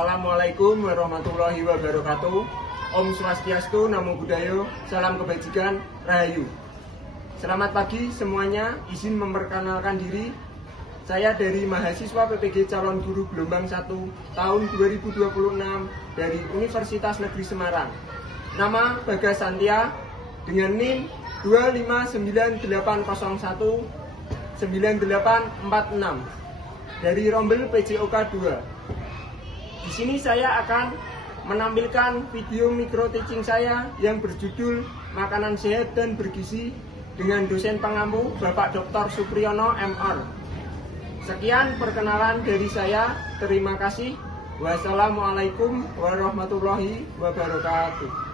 Assalamualaikum warahmatullahi wabarakatuh. Om Swastiastu, Namo Buddhaya, salam kebajikan, Rahayu. Selamat pagi semuanya, izin memperkenalkan diri. Saya dari mahasiswa PPG Calon Guru Gelombang 1 tahun 2026 dari Universitas Negeri Semarang. Nama Bagas Santia dengan NIM 259801986 dari Rombel PJOK 2. Di sini saya akan menampilkan video micro teaching saya yang berjudul Makanan Sehat dan Bergizi dengan dosen pengampu Bapak Dr. Supriyono MR. Sekian perkenalan dari saya. Terima kasih. Wassalamualaikum warahmatullahi wabarakatuh.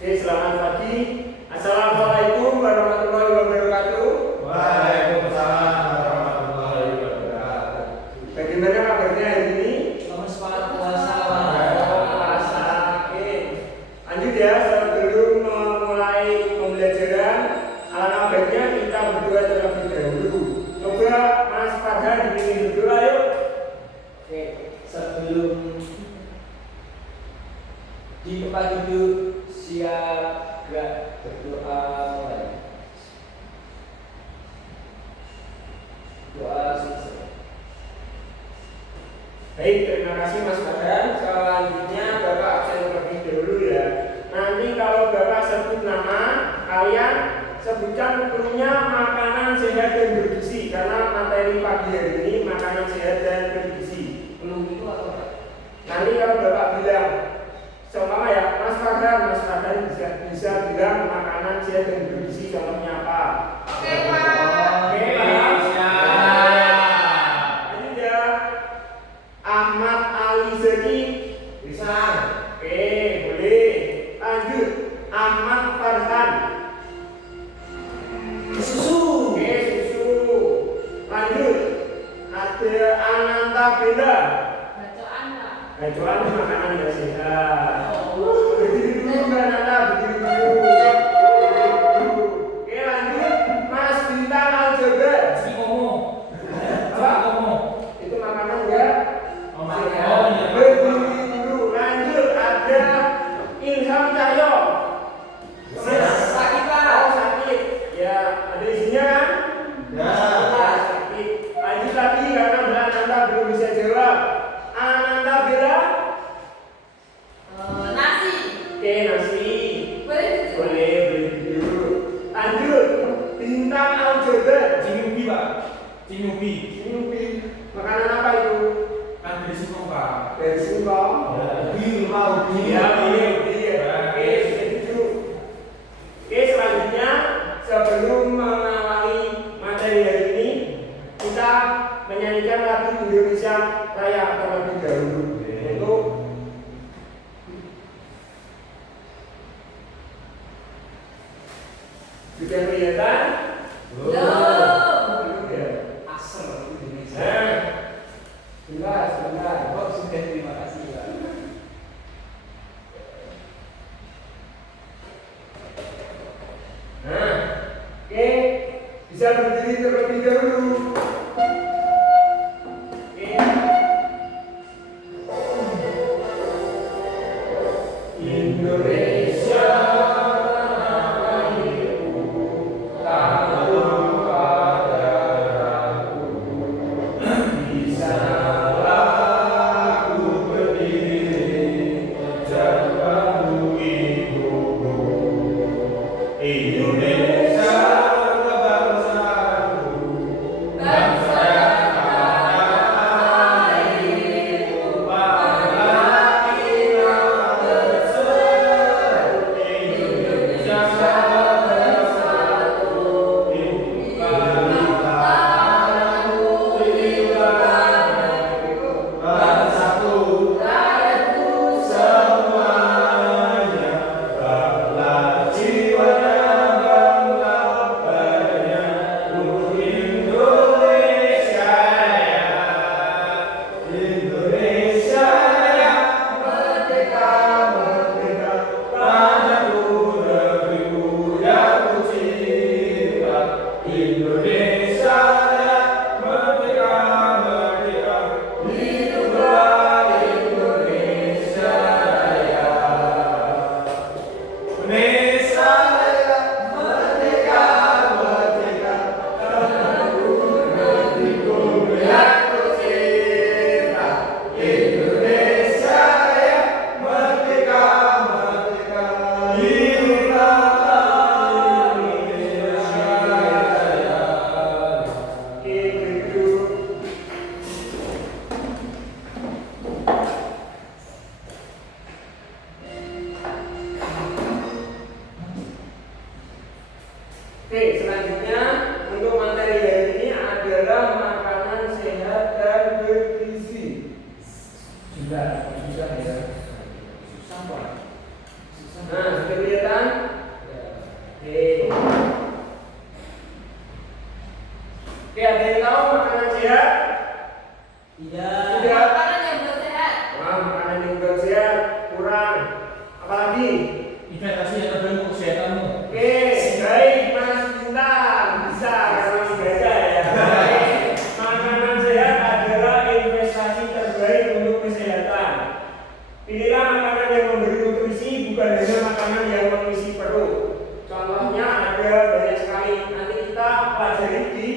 Selamat pagi. Assalamualaikum warahmatullahi wabarakatuh. Waalaikumsalam warahmatullahi wabarakatuh. Bagaimana kabarnya hari ini? Selamat semangat puasa. Puasa. Oke. Lanjut ya, sebelum memulai pembelajaran, alangkah baiknya kita berdoa terlebih dahulu. Coba Mas Farhan dibimbing berdoa yuk. Oke, sebelum di tempat duduk siap gerak berdoa mulai. Doa selesai. Baik, terima kasih Mas Farhan. Selanjutnya Bapak absen terlebih dahulu ya. Nanti kalau Bapak sebut nama, kalian sebutkan penuhnya makanan sehat dan bergizi, karena materi pagi hari ini makanan sehat dan bergizi. Penuh itu atau enggak? Nanti kalau Bapak bilang seumpama ya, Mas Farhan bisa bilang makanan sehat dan bergizi, contohnya apa? Oke, Pak. Oke, Pak. Lanjut ya. Ahmad Ali Zaki. Bisa. Oke, boleh. Lanjut. Ahmad Farhan. Susu. Oke, susu. Lanjut. Ada Ananta Bella. Bacaan, Pak. Bacaan makanan yang sehat. Berdiri dulu Mbak Nana, berdiri dulu. Oke, lanjut. Mas Bintang Aljabar. Apa? Itu makanan ya? Makanan. Berdiri dulu. Lanjut, ada Ilham Cahyo. Sakit, Pak. Oh, sakit. Ya, ada isinya kan? Ya. Sakit. Lanjut lagi karena Mbak Ananta belum bisa jawab. Ananta Bella. Nasi. Oke, nasi. Boleh. Boleh dulu. Lanjut. Bintang Aljabar. Cinubi, Pak. Cinubi. Cinubi. Makanan apa itu? Kan dari singkong, Pak. Dari singkong. Mau Iya, boleh. Oke, setuju. Oke, selanjutnya sebelum mengawali materi hari ini, kita menyanyikan lagu Indonesia Raya terlebih dahulu. Untuk sudah kelihatan? Belum ya? Asem Indonesia. Sebentar. Oh, sudah, terima kasih, Pak. Nah, oke, bisa berdiri terlebih dahulu. Oke. Indonesia Susah ya. Susah Pak. Susah. Nah, sudah kelihatan? Ya. Oke. Oke, ada yang tahu makanan sehat? Tidak. Tidak. Makanan yang buat sehat. Wah, makanan yang buat sehat kurang. Apalagi? Investasi yang terbaik untuk kesehatanmu. Oke, baik Mas Bintang. Bisa karena masih baca ya. Baik. Makanan sehat adalah investasi terbaik untuk kesehatan. Pilihlah makanan yang memberi nutrisi, bukan hanya makanan yang mengisi perut. Contohnya ada banyak sekali. Nanti kita pelajari di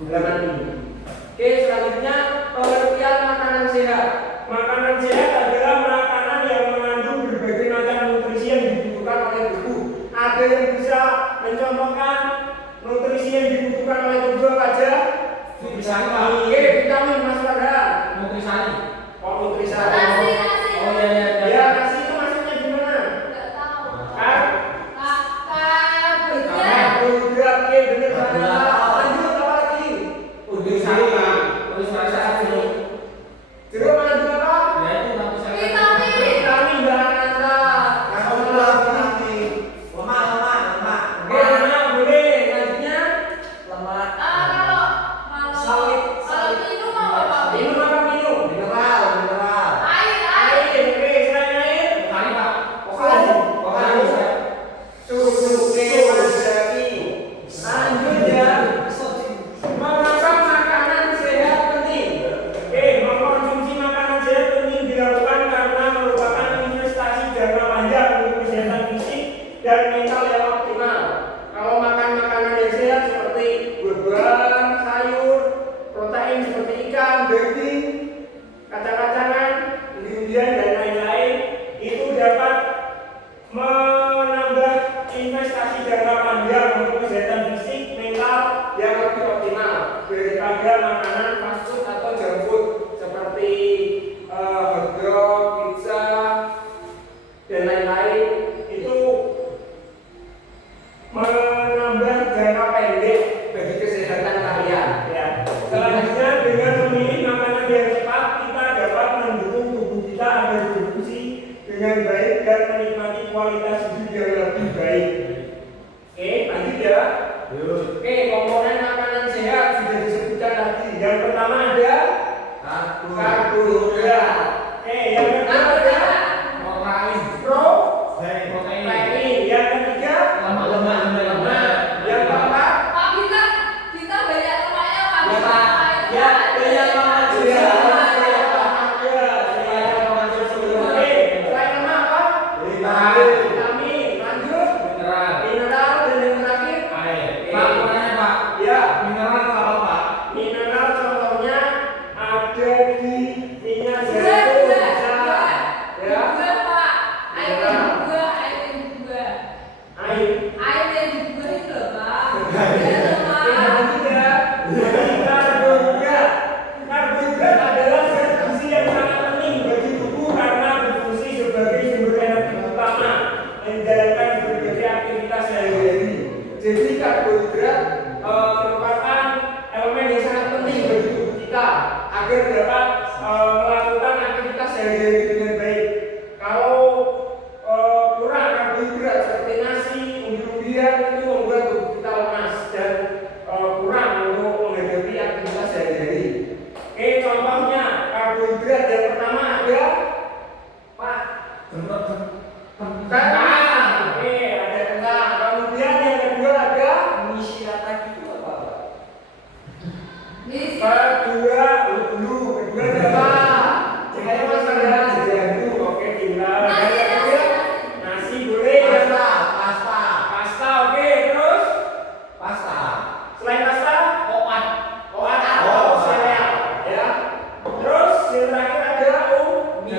halaman ini. Oke, selanjutnya pengertian makanan sehat. Makanan sehat adalah makanan yang mengandung berbagai macam nutrisi yang dibutuhkan oleh tubuh. Ada yang bisa mencontohkan nutrisi yang dibutuhkan oleh tubuh apa aja? Nutrisari Pak. Oke, vitamin Mas Farhan. Nutrisari. Oh, nutrisari. Nasi. Oh iya iya. Ya, nasi itu masuknya di mana? Enggak tahu. Kan? Karbohidrat. Karbohidrat, oke, bener banget. Lanjut apa lagi? Nutrisari Pak. Nutrisari satu. Jeruk mengandung apa? Ya itu nutrisari. Vitamin. Vitamin Bananta. Oke, lemak boleh. Lanjutnya Kalau minum apa Pak? minum apa minum? Air. Air, oke. Selain air, Kali Pak. Pokari. Susu, oke. Mandaki. Lanjut ya. Memasak makanan sehat penting. Oke, mengkonsumsi makanan sehat penting dilakukan karena merupakan investasi jangka panjang untuk kesehatan fisik dan mental yang optimal. Kalau makan makanan yang sehat seperti buah-buahan, sayur, protein seperti ikan, daging, kacang-kacangan, umbi-umbian dan lain-lain, itu dapat menambah investasi jangka panjang untuk kesehatan fisik, mental yang lebih optimal daripada makanan fast food atau junk food seperti hotdog, pizza, dan lain-lain. Itu menambah jangka pendek bagi kesehatan kalian. Ya. Selanjutnya dengan memilih makanan yang cepat, kita dapat mendukung tubuh kita agar berfungsi dengan baik dan menikmati kualitas hidup yang lebih baik. Oke, lanjut ya. Oke, komponen makanan sehat sudah disebutkan tadi. Yang pertama ada karbohidrat. Oke, yang kedua ada Protein. protein. Yang ketiga Lemak. yang keempat Pak Bintang banyak lemaknya Pak. ya Pak. Ya, banyak lemak juga. Oke, selain lemak apa? Vitamin. Lanjut. Mineral. Mineral dan yang terakhir Air. Pak, pertanyaannya Pak. ya. Mineral itu apa Pak? Mineral contohnya ada di minyak Gula. zaitun, bisa ya. Gula Pak. Air yang dibuah. Air. Air yang dibuah itu loh Pak. Ya Oke, Pak. lanjut ya. Jadi karbohidrat. Karbohidrat adalah zat gizi yang sangat penting bagi tubuh karena berfungsi sebagai sumber energi utama menjalankan berbagai aktivitas sehari-hari. Jadi karbohidrat merupakan elemen yang sangat penting bagi tubuh kita agar dapat melakukan aktivitas sehari-hari dengan baik. Kalau kurang karbohidrat seperti nasi, umbi-umbian itu membuat tubuh kita lemas dan kurang untuk menghadapi aktivitas sehari-hari. Oke, contohnya karbohidrat yang pertama ada Pak kentang. Oke, ada kentang. Kemudian yang kedua ada kedua kedua ada apa? Saya Mas Farhan jagung. Oke, tinggal. Yang ketiga nasi boleh ya Pak. Pasta, oke, terus selain pasta, oat atau sereal, ya. Terus yang terakhir ada ubi,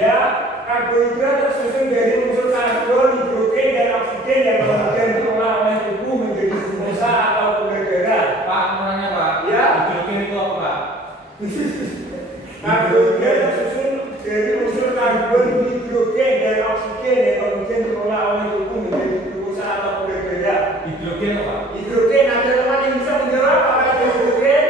ya. Karbohidrat tersusun dari unsur karbon, hidrogen, dan oksigen yang kemudian diolah oleh tubuh menjadi glukosa atau gula darah. Pak, pertanyaannya Pak. Ya. Hidrogen itu apa Pak? Karbohidrat tersusun dari unsur karbon, hidrogen, dan oksigen yang kemudian diolah oleh tubuh menjadi glukosa atau gula darah. Hidrogen apa? Hidrogen, ada teman yang bisa menjawab apa itu hidrogen?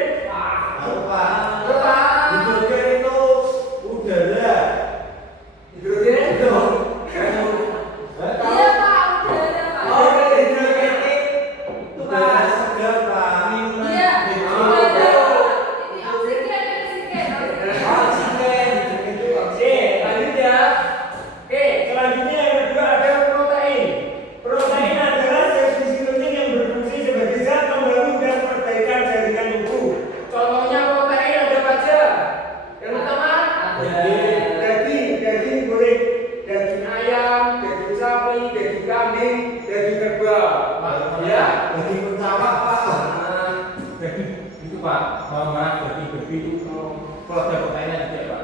begitu kalau ada pertanyaan tidak Pak?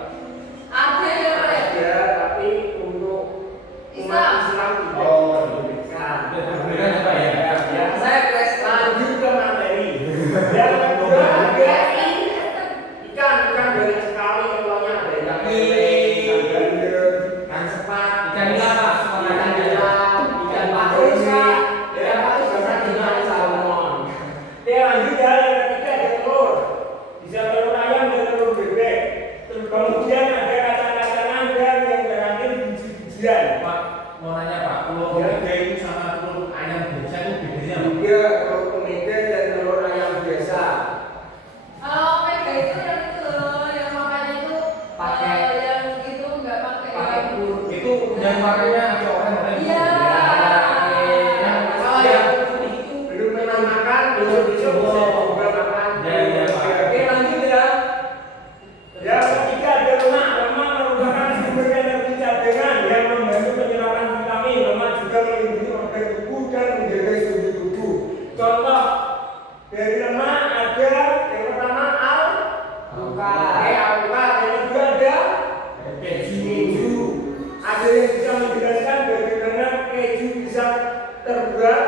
Ada ya Pak ya? Ada, tapi untuk umat Islam tidak Oh, dibolehkan. tidak dibolehkan ya Pak ya? Ya. Saya Kristen. Lanjut ke materi. Yang kedua ada ikan banyak sekali, contohnya ada ikan lele, ikan bandeng, ikan sepat, Ikan nila Pak, ikan nila, ikan paus, ya paus bahasa dengan salmon. Oke, lanjut ya, yang ketiga ada telur. Bisa telur ayam dan telur bebek. Kemudian ada kacang-kacangan dan yang terakhir biji-bijian. Pak, mau nanya Pak, telur bebek itu sama telur ayam biasa itu bedanya apa? Juga telur omega dan telur ayam biasa. Kalau Omega itu yang itu loh, yang makannya itu Pakai. yang itu nggak pakai Itu yang makanya ada orang-orang Iya. yang Oh yang putih itu belum pernah makan, besok-besok bisa coba makan. Ya, Pak. Oke, lanjut ya. Yang ketiga ada lemak. Lemak merupakan sumber energi cadangan yang membantu penyerapan vitamin. Lemak juga melindungi organ tubuh dan menjaga suhu tubuh. Contoh dari lemak ada yang pertama alpukat. Alpukat. Yang kedua ada keju. Ada yang bisa menjelaskan bagaimana keju bisa terbuat?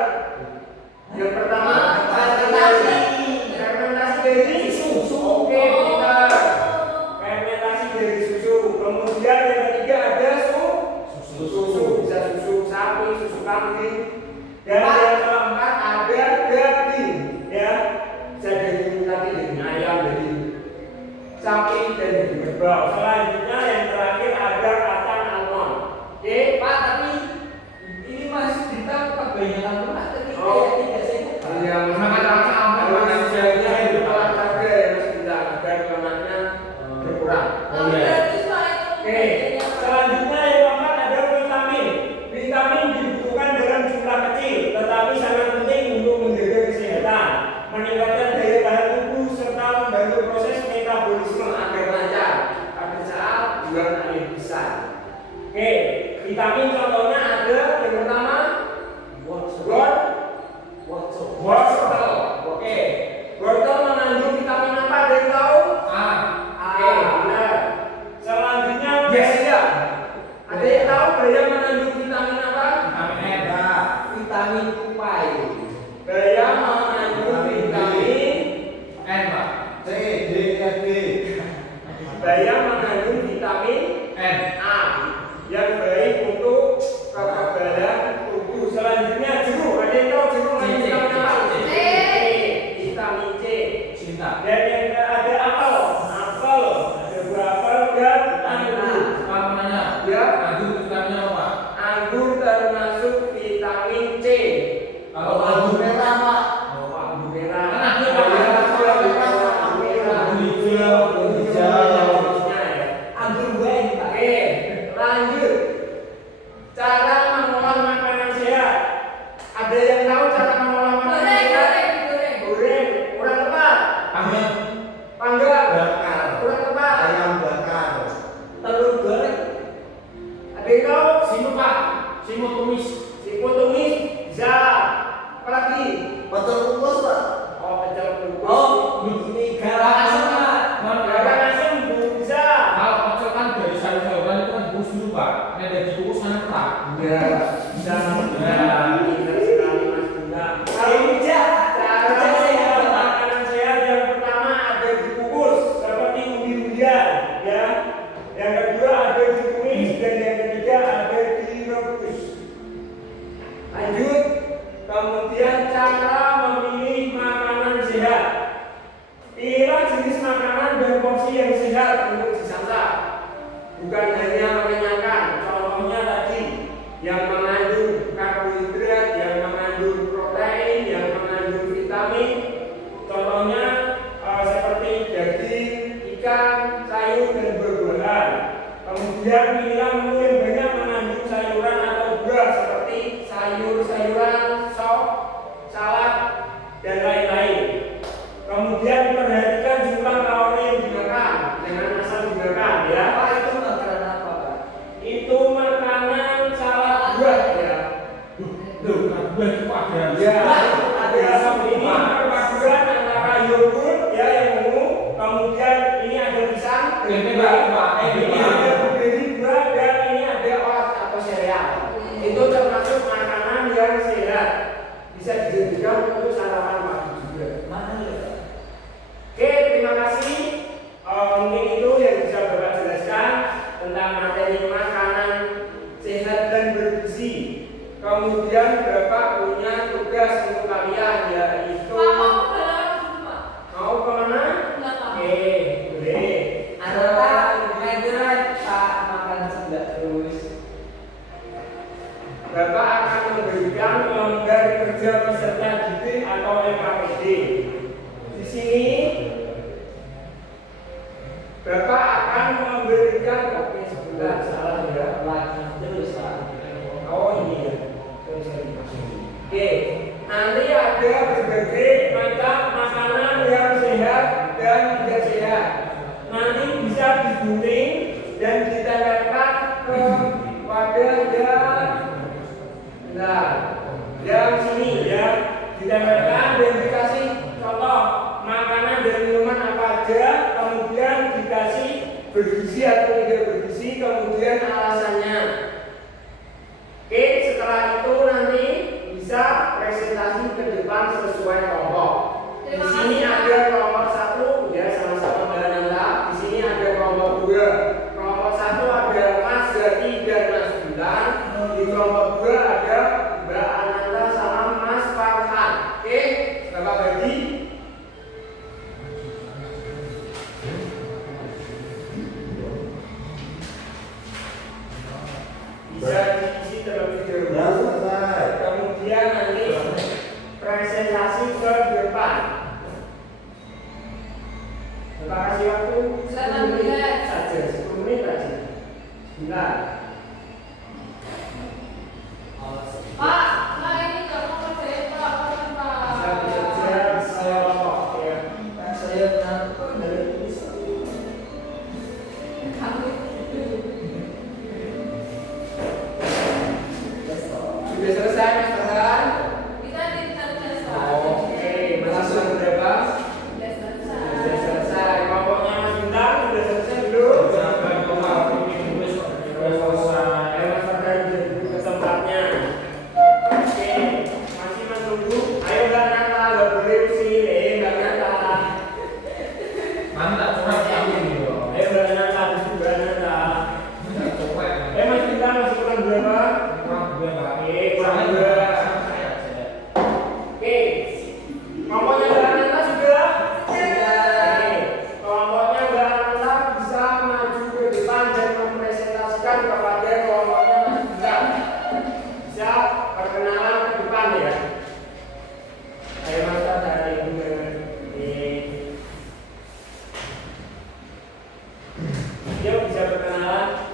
Yang pertama fermentasi. Fermentasi dari susu. Oke, pintar. Fermentasi dari susu. Kemudian yang ketiga ada susu. Bisa susu sapi, susu kambing. Dan yang keempat ada daging. Ya, bisa daging sapi, daging ayam, daging sapi dan daging kerbau. Selanjutnya yang terakhir ada kacang almond. Oke, Pak, tapi ini Mas Dita kebanyakan lemak tapi Oh. kayak tidak sehat. Pak. Iya, Makan kacang almond, makan sebenarnya sayur. itu olahraga ya Mas Dita, agar lemaknya berkurang. Oh, iya. Berarti soal itu Oke, selanjutnya yang keempat ada vitamin. Vitamin dibutuhkan dalam jumlah kecil, tetapi sangat penting untuk menjaga kesehatan, meningkatkan daya tahan tubuh serta membantu proses metabolisme agar lancar pada saat buang air besar. Oke, vitamin contohnya ada yang pertama wortel. Oke, wortel mengandung vitamin apa? Ada yang tahu? A. Oke, benar. Selanjutnya bayam. Ada yang tahu bayam mengandung vitamin apa? Vitamin N. vitamin tupai. Bayam mengandung vitamin. N Pak. Bayam mengandung vitamin N. A yang baik untuk kekebalan tubuh. Selanjutnya jeruk. Ada yang tahu jeruk mengandung C. vitamin apa? C. Vitamin C. Cinta. Dan yang ada apel. Apel. Ada buah apel dan anggur. Pak mau nanya. Ya. Anggur vitaminnya apa Pak? Anggur termasuk vitamin C. Kalau anggur merah, Pak. Oh, anggur merah. Kan ada Ya, Pak. anggur merah, anggur merah. Anggur hijau, Anggur hijau, hijau. jenisnya ya. Anggur buah, Pak. Oke, lanjut. Cara mengolah makanan sehat. Ada yang tahu cara mengolah makanan Goreng, sehat? goreng. Goreng. Kurang tepat. Panggang. Panggang. Bakar. Kurang tepat. Ayam bakar. Telur goreng. Ada yang tahu? Simut Pak. Simut tumis. Siput tumis. Bisa. Apa lagi? Betul kukus, Pak. Oh, pecel kukus. Oh, ini garam asam, Pak. Garam asam bisa. Kalau pecel kan dari sayur-sayuran itu kan bus dulu Pak. Ini ada dikukus kan kerak. Ya, bisa. Ya, pintar sekali Mas Bunda. Kalau Meja. cara Meja sehat, membuat Pak. makanan sehat yang pertama ada dikukus seperti umbi-umbian, ya. Yang kedua ada ditumis dan yang ketiga ada direbus. Lanjut, kemudian cara memilih makanan sehat. Pilihlah jenis makanan dan porsi yang sehat untuk disantap. Bukan hanya mengenyangkan. Contohnya tadi yang mengandung karbohidrat, yang mengandung protein, yang mengandung vitamin. Contohnya seperti daging, ikan, sayur dan buah-buahan. Kemudian pilihlah menu yang banyak mengandung sayuran atau buah seperti sayur-sayuran, sop, salad dan lain-lain. Kemudian perhatikan jumlah kalori yang dimakan, jangan asal dimakan ya. Pak, itu makanan apa, Pak? Itu makanan salad buah ya. Duh, buah itu ada. Ya, ada ini perpaduan antara yogurt ya yang ungu, kemudian Ini Pak. Ini ada blueberry 2 dan ini ada oat atau sereal. Itu termasuk makanan yang sehat. Bisa dijadikan untuk sarapan pagi juga. Oke, terima kasih. Mungkin itu yang bisa Bapak jelaskan tentang materi makanan sehat dan bergizi. Kemudian Bapak punya tugas untuk kalian, yaitu mau kemana? Oke, boleh. Bapak akan memberikan lembar kerja peserta didik atau LKPD. Di sini Bapak akan memberikan sebentar, salah ya. Oh ini ya. Oke, nanti ada berbagai macam makanan yang sehat dan tidak sehat. Nanti bisa digunting dan ditempelkan ke wadah yang sini ya, ditempelkan dan dikasih contoh makanan dan minuman apa aja, kemudian dikasih bergizi atau tidak bergizi, kemudian alasannya. Oke, setelah itu nanti bisa presentasi ke depan sesuai kelompok. Di sini ada kelompok 1 ya, sama-sama Mbak Nanda. Di sini ada kelompok 2. Kelompok 1 ada Mas Zaki dan Mas Bilan. Di kelompok 2 ada Mbak Ananda sama Mas Farhan. Oke, Bapak bagi. Bisa diisi terlebih dahulu. Ya, selesai. Kemudian nanti presentasi ke depan. Bapak kasih waktu 10 menit saja, 10 menit saja. Bismillah. Sudah selesai Mas Farhan? Oke, masih berapa? Sudah selesai. Kelompoknya Mas Bintang sudah selesai belum? Mas Farhan sudah duduk ke tempatnya. Oke, masih menunggu. Ayo Mbak Nata, Mbak boleh sini, Mbak Nata. Mantap, curhat kami nih. Ayo Mbak Nata, duduk Mbak Nata. Mas Bintang masih kurang berapa? Oke, kurang 2. Oke, kelompoknya Mbak Nanda sudah? Oke, kelompoknya Mbak Nanda bisa maju ke depan dan mempresentasikan kepada kelompoknya Mas Bintang. Bisa perkenalan ke depan ya. Ayo Mas Tata, Ibu. Yuk bisa perkenalan.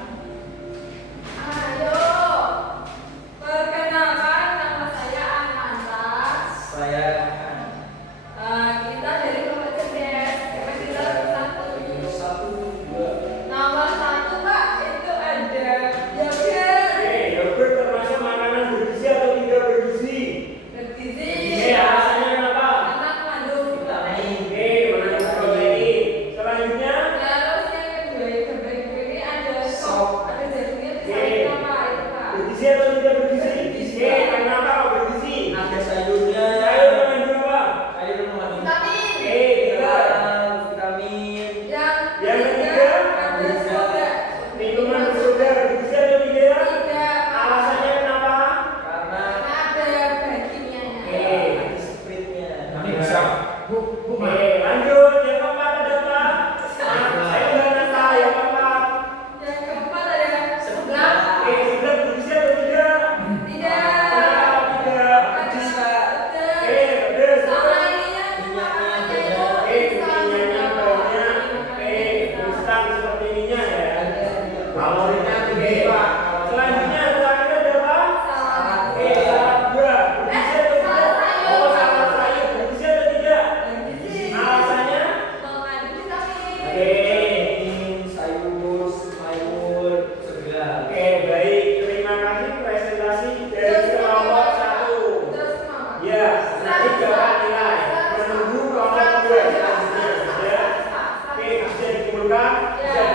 Bisa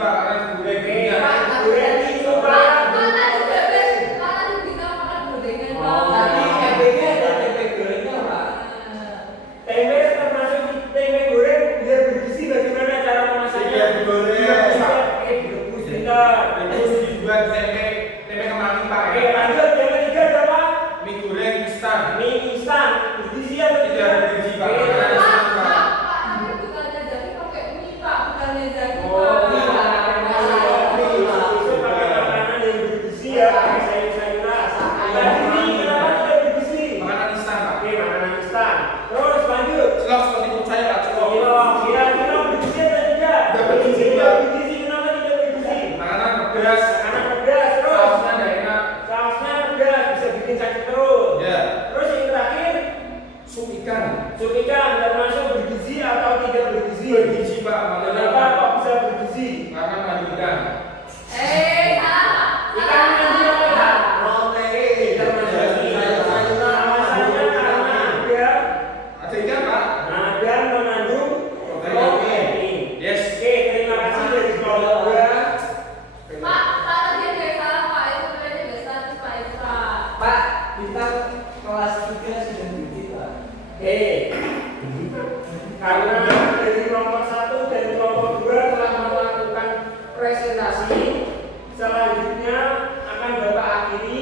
Pak, karena gulai Oke, punya. goreng itu Pak. Mana dibilang makan gorengan, Pak? Tadi MBG ada tempe gorengnya, Pak. Tempe termasuk tempe goreng biar bergizi, bagaimana cara memasaknya? Tidak digoreng. Direbus bentar. Terus dibuat tempe kemangi Pak. Oke, lanjut yang ketiga ada apa? Mie goreng instan. Mie instan bergizi atau Tidak bergizi, Pak. Oke, Karena Pak, instan, Pak. Pak, tapi bukannya jadi pakai mie, Pak, bukannya jadi, Oh, Pak. mie, Pak. Itu pakai makanan yang bergizi ya, pakai sayur-sayuran. Tadi mie kenapa tidak bergizi? Makanan instan Pak. Oke, makanan instan. Terus lanjut. Cilok seperti menurut saya Pak. Cilok. Cilok, ya cilok bergizi atau tidak? Tidak bergizi, Tidak Pak. bergizi, kenapa tidak bergizi? Makanan pedas. Makanan pedas, terus Sausnya nggak enak. sausnya pedas, bisa bikin sakit perut. Ya. Terus yang terakhir, Sup ikan. sup ikan termasuk bergizi atau tidak bergizi? Bergizi Pak. Kenapa kok bisa bergizi? Karena mengandung ikan. Salah. Ikan mengandung apa ikan? Protein. Ikan mengandung Sayur-sayuran. alasannya karena Ada ikan Pak. ada mengandung protein. Yes. Oke, terima kasih dari kelompok 2. Pak, tadi ada yang salah, Pak. Itu sebenarnya nggak statis, Pak. Itu, Pak. Pak, kita kelas 3 sudah berhenti, Pak. Oke. Karena dari kelompok 1 dan kelompok 2 telah melakukan presentasi, selanjutnya akan Bapak akhiri.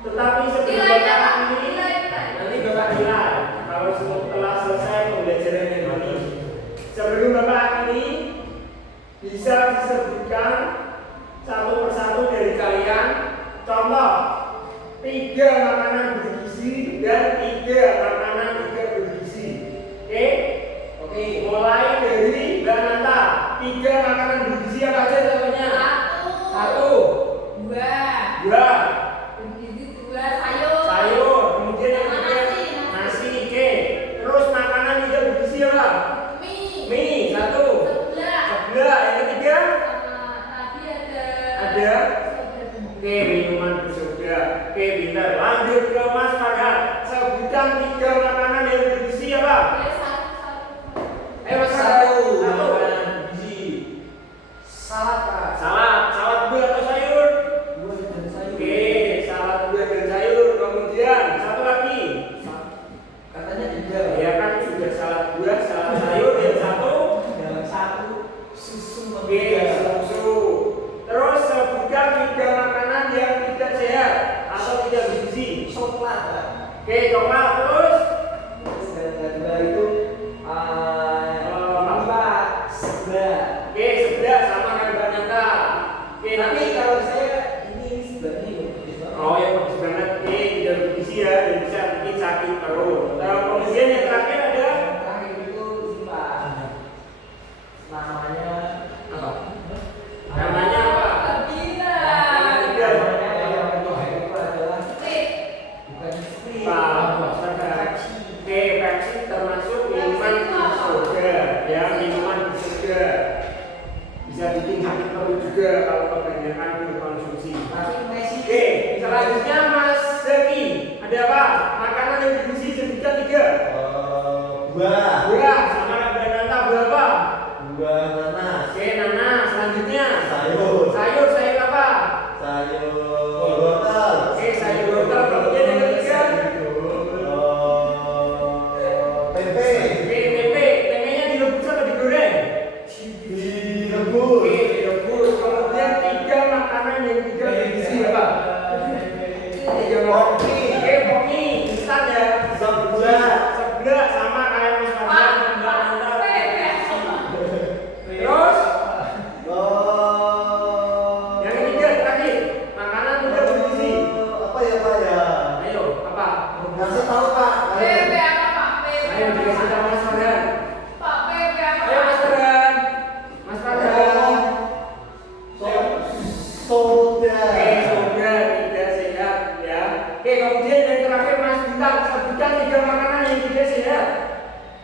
Tetapi sebelum Nilai, Bapak Pak. akhiri, Nilai. nanti Bapak nilai kalau setelah selesai pembelajaran yang ini. Sebelum Bapak akhiri, bisa disebutkan satu persatu dari kalian contoh 3 makanan bergizi dan 3 makanan tidak bergizi. Oke? Oke. Mulai dari Mbak Nanta. 3 makanan bergizi apa aja contohnya? 1, Dua. 2, Bergizi 2. Sayur. sayur. Kemudian yang Sama ketiga nasi. nasi. Oke. Terus makanan tidak bergizi apa? Mie. Mie 1. Sebelah. Sebelah. Yang ketiga Sama tadi ada. ada. Oke, minuman bersoda. Oke, pintar. Lanjut ke Mas Farhan. Sebutkan 3 makanan yang bergizi apa? Mas Farhan. Satu. Gizi. Salad, Pak. Salad. Salad buah atau sayur? Buah dan sayur. Oke, salad buah dan sayur. Kemudian satu lagi. Katanya 3. Ya kan sudah salad buah, salad sayur. Yang satu. Dalam satu susu Oke, mentega. susu. Terus sebutkan 3 makanan yang tidak sehat atau tidak bergizi. Coklat, Pak. Oke, coklat. Terus Terus yang kedua itu ini, Pak, sebelah. oke, sebelah sama kayak Mbak Nanta. Oke, Tapi nanti kalau saya ini sebenarnya bagus banget. oh yang bagus banget. Oke, tidak bergizi ya, dan bisa bikin sakit perut. Terus kemudian yang terakhir ada Terakhir itu sih, Pak. Namanya apa? Namanya apa? Gila. namanya yang kedua itu adalah bukan sprit. Pak, Oke, Pepsi termasuk minuman bersoda, ya minuman bersoda. Bisa bikin sakit perut juga kalau kebanyakan dikonsumsi. Tapi Messi Oke, selanjutnya Mas Zaki, ada apa? Makanan yang bergizi sebutkan 3. Buah. Buah, sama Mbak Nanta buah apa? Buah nanas. Oke, nanas. Selanjutnya Sayur. sayur, sayur apa? Sayur wortel. Oke, sayur wortel. Kemudian yang ketiga, Tempe. oke, tempe. Tempenya direbus atau digoreng? Direbus. Oke, direbus. Kemudian 3 makanan yang tidak bergizi apa? 3 Kopi. Oke, kopi instan ya. Sebelah. Sebelah sama kayak Mas Farhan dan Mbak Nanta. Terus yang ketiga terakhir, makanan tidak bergizi. Apa ya, Pak ya? Ayo, apa? Kasih tahu, Pak. Ayo dikasih tahu Mas Farhan. Ayo Ayo Mas Farhan. Mas Farhan. Soda. Oke, sudah tidak sehat ya. Oke, kemudian yang terakhir Mas Bintang, sebutkan 3 makanan yang tidak sehat.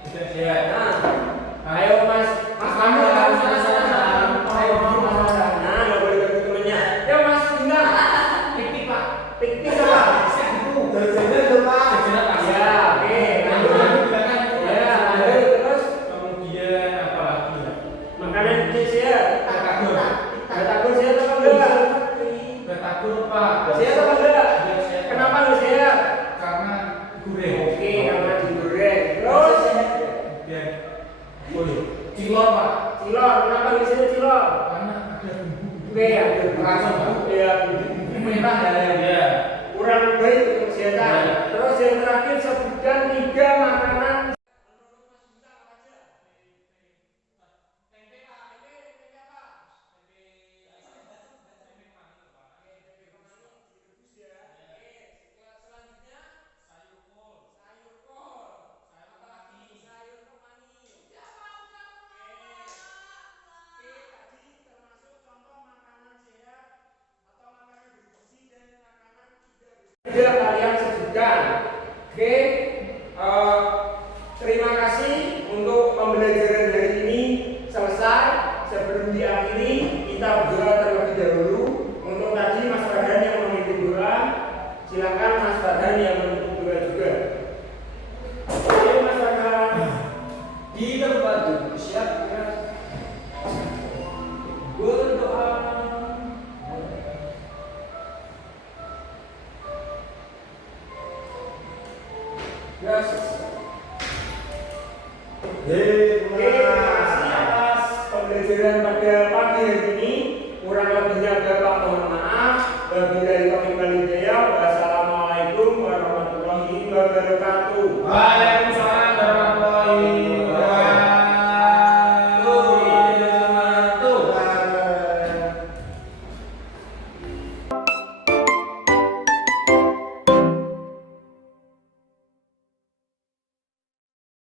Tidak sehat. Nah, ayo Mas kamu harus sana. Ayo Mas Farhan. Nah, nggak boleh bagi temennya. Ayo Mas Bintang. Piknik Pak. Piknik apa? Jajannya tuh, Pak. Jajanan Pak. Ya, oke. Lanjut. Ya, lanjut terus Kemudian apa lagi? makanan tidak sehat. Kakak ya, langsung Ya, merah ya. ya. kurang baik untuk kesehatan. Terus yang terakhir sebutkan 3 makanan. Sudah kalian sebutkan. Oke, terima kasih untuk pembelajaran hari ini selesai. Sebelum diakhiri, kita berdoa terlebih dahulu. Untuk tadi Mas Farhan yang memimpin doa, silakan Mas Farhan yang memimpin doa juga. Ayo Mas Farhan. Di tempat duduk siap ya. Berdoa. Gracias. Oke, terima kasih atas pembelajaran pada pagi hari ini. Kurang lebihnya Bapak mohon maaf. Wabillahi taufiq wal hidayah. Wassalamualaikum warahmatullahi wabarakatuh.